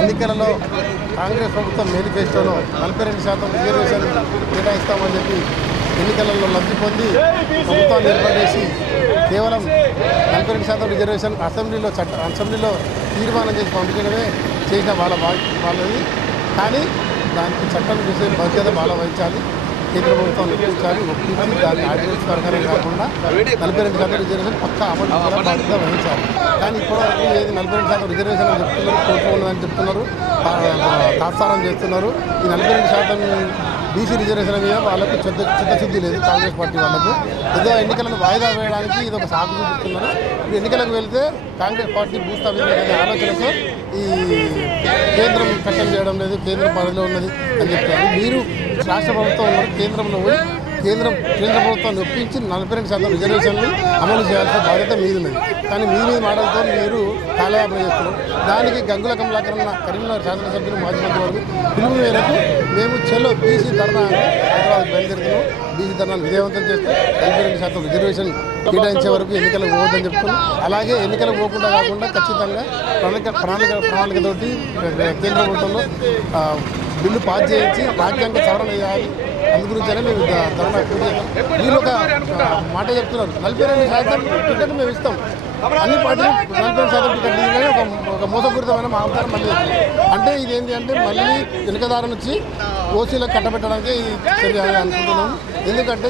ఎన్నికలలో కాంగ్రెస్ ప్రభుత్వం మేనిఫెస్టోలో 42% రిజర్వేషన్ కేటాయిస్తామని చెప్పి ఎన్నికలలో లబ్ధి పొంది ప్రభుత్వాన్ని ఏర్పడేసి కేవలం 42% రిజర్వేషన్ అసెంబ్లీలో తీర్మానం చేసి పంపించడమే చేసిన వాళ్ళది. కానీ దానికి చట్టం చేసే బాధ్యత వాళ్ళ వహించాలి. కేంద్ర ప్రభుత్వం ఒప్పించి దాని ఆర్డినెన్స్ ప్రకారం కాకుండా 42% రిజర్వేషన్ పక్కా అమలు బాధ్యత వహించాలి. కానీ ఇప్పటివరకు ఏది 42% రిజర్వేషన్ అని చెప్తున్నారు, కోర్టులో ఉన్నదని చెప్తున్నారు, తాత్సారం చేస్తున్నారు. ఈ 42% బీసీ రిజర్వేషన్ మీద వాళ్ళకు చిత్తశుద్ధి లేదు. కాంగ్రెస్ పార్టీ వాళ్ళకు ఏదో ఎన్నికలను వాయిదా వేయడానికి ఇది ఒక సాగు చూపిస్తున్నారు. ఇప్పుడు ఎన్నికలకు వెళ్తే కాంగ్రెస్ పార్టీ భూస్థాపించే ఆలోచనతో ఈ కేంద్రం చట్టం చేయడం లేదు, కేంద్రం పరిధిలో ఉన్నది అని చెప్తున్నారు. మీరు రాష్ట్ర ప్రభుత్వం ఉన్నారు, కేంద్రంలో పోయి కేంద్ర ప్రభుత్వాన్ని ఒప్పించి 42% రిజర్వేషన్లు అమలు చేయాల్సిన బాధ్యత మీదున్నది. కానీ మీ మాటలతో మీరు కాలయాపన చేస్తున్నారు. దానికి గంగుల కమలాకరణ కరీంనగర్ శాసనసభ్యులు మాజీ మంత్రి వారు పిలుపు మేరకు మేము చెలో బీసీ ధర్నా హైదరాబాద్ బయలుదేరుతున్నాం. బీసీ ధర్నాను విజయవంతం చేస్తూ 42% రిజర్వేషన్ కేటాయించే వరకు ఎన్నికలకు పోవద్దని చెప్తున్నాం. అలాగే ఎన్నికలకు పోకుండా కాకుండా ఖచ్చితంగా ప్రణాళికతోటి కేంద్ర ప్రభుత్వంలో బిల్లు పాస్ చేయించి రాజ్యాంగ సవరణ చేయాలి. అందు గురించనే మేము ధర్నా పూర్తి చేస్తాం. వీళ్ళు ఒక మాట చెప్తున్నారు, 42% టికెట్ మేము ఇస్తాం. అన్ని పార్టీలు 42% టికెట్ ఇవ్వగానే ఒక మోసపూరితమైన మాంసారం మళ్ళీ అంటే ఇదేంటి అంటే మళ్ళీ వెనుకదారి నుంచి ఓసీలకు కట్టబెట్టడానికి చర్య అనుకుంటున్నాము. ఎందుకంటే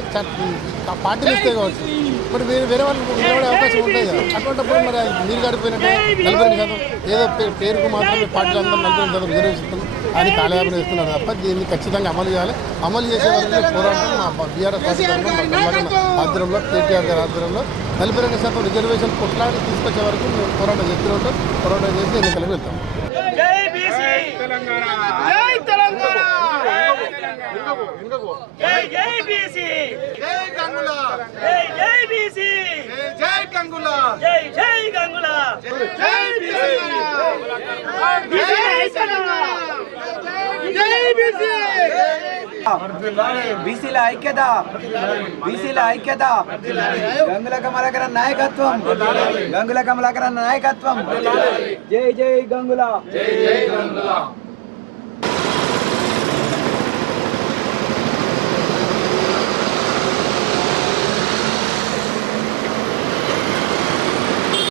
పార్టీలు ఇస్తే కావచ్చు, మరి వేరే వాళ్ళు నిలబడే అవకాశం ఉంటాయి కదా. అటువంటిప్పుడు మరి నీరు గారిపోయినట్టే 42% ఏదో పేరుకు మాత్రమే పార్టీలు అందరూ 42% రిజర్వేషన్ అని కాలయాపన చేస్తున్నారు తప్ప దీన్ని ఖచ్చితంగా అమలు చేయాలి. అమలు చేసే వరకు పోరాటం మా బీఆర్ఎస్ పార్టీ ఆధ్వర్యంలో, కేటీఆర్ గారి ఆధ్వర్యంలో 42% రిజర్వేషన్ కొట్లాడి తీసుకొచ్చే వరకు మేము పోరాటం చేస్తూ ఉంటాం. పోరాటం చేసి ఎన్నికలకు వెళ్తాం. బీసీల ఐక్యత, బీసీల ఐక్యత, గంగుల కమలాకరణ నాయకత్వం, గంగుల కమలాకరణ నాయకత్వం. జై జై గంగుల, జై జై గంగుల.